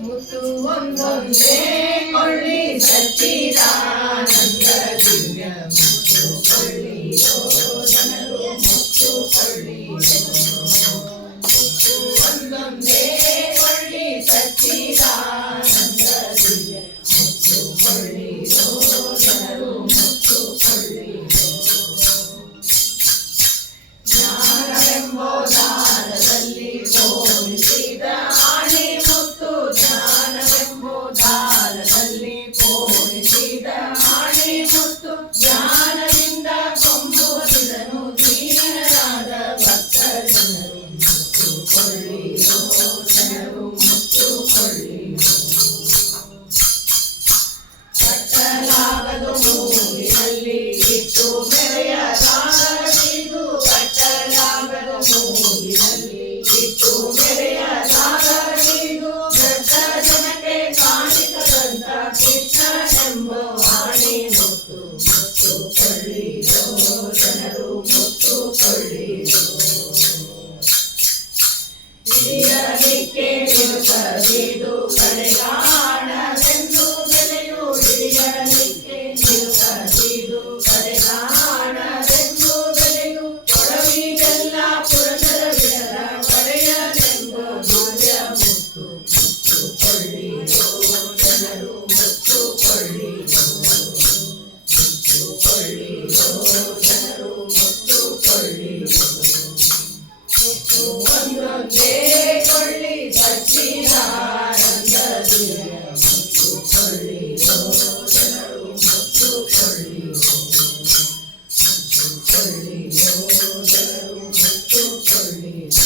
ಮುತ್ತು ಒಂದೊಂದೇ ಕೊಳ್ಳಿ ಸಚ್ಚಿದಾನಂದ ದಿವ್ಯ ಮುತ್ತು ಕೊಳ್ಳಿರೋ ಜನರು ಮುತ್ತು ಕೊಳ್ಳಿರೋ ಮುತ್ತು ಒಂದೊಂದೇ ಕೊಳ್ಳಿ ಸಚ್ಚಿದಾನಂದ ದಿವ್ಯ ಮುತ್ತು ಕೊಳ್ಳಿರೋ ಜನರು ಮುತ್ತು ಕೊಳ್ಳಿರೋ ಜ್ಞಾನವೆಂಬುದಾರದಲ್ಲಿ ಪೋಣಿಸಿದ ಆಣಿ ಮುತ್ತು ಜ್ಞಾನವೆಂಬುದಾರದಲ್ಲಿ ಪೋಣಿಸಿದ ಆಣಿ ಮುತ್ತು ಜ್ಞಾನದಿಂದ ಕೊಂಬುವುದನು ದೀನರಾದ ಭಕ್ತ ಜನರು ಮುತ್ತು ಕೊಳ್ಳಿರೋ ಜನರು ಮುತ್ತು ಕೊಳ್ಳಿರೋ ಕಟ್ಟಲಾಗದು ಮೂಗಿನಲ್ಲಿ ಇಟ್ಟು ಮೆರೆಯ ಸಾಗರದಿದು ಕಟ್ಟಲಾಗದು ಮೂಗಿನಲ್ಲಿ ಇಟ್ಟು ಮೆರೆಯ ಸಾಗರದಿದು ದೊಡ್ಡ ಜನಕ್ಕೆ ಕಾಣಿಸದಂತ ಕೃಷ್ಣನೆಂಬ ಆಣಿ ಮುತ್ತು ಮುತ್ತು ಕೊಳ್ಳಿರೋ ಜನರು ಮುತ್ತು ಕೊಳ್ಳಿರೋ ಹಿರಿಯಲಿಕ್ಕೆ ನಿರುಕವಿದು ಕಡೆಗಾಣವೆಂದು ಬೆಲೆಯು ಹಿರಿಯಲಿಕ್ಕೆ ನಿರುಕವಿದು ಕಡೆಗಾಣವೆಂದು ಬೆಲೆಯು ಕೊಡವಿಗೆಲ್ಲ ಪುರಂದರ ವಿಠಲ ಒಡೆಯನೆಂಬ ದಿವ್ಯ ಮುತ್ತು ಮುತ್ತು ಕೊಳ್ಳಿರೋ ಜನರು ಮುತ್ತು ಕೊಳ್ಳಿರೋ ಮುತ್ತು ಕೊಳ್ಳಿರೋ ಜನರು ಮುತ್ತು ಕೊಳ್ಳಿರೋ ಮುತ್ತು ಒಂದೊಂದೇ ಕೊಳ್ಳಿ ಸಚ್ಚಿದಾನಂದ ದಿವ್ಯ ಮುತ್ತು ಕೊಳ್ಳಿರೋ ಜನರು ಮುತ್ತು ಕೊಳ್ಳಿರೋ ಮುತ್ತು ಕೊಳ್ಳಿರೋ ಜನರು ಮುತ್ತು ಕೊಳ್ಳಿರೋ.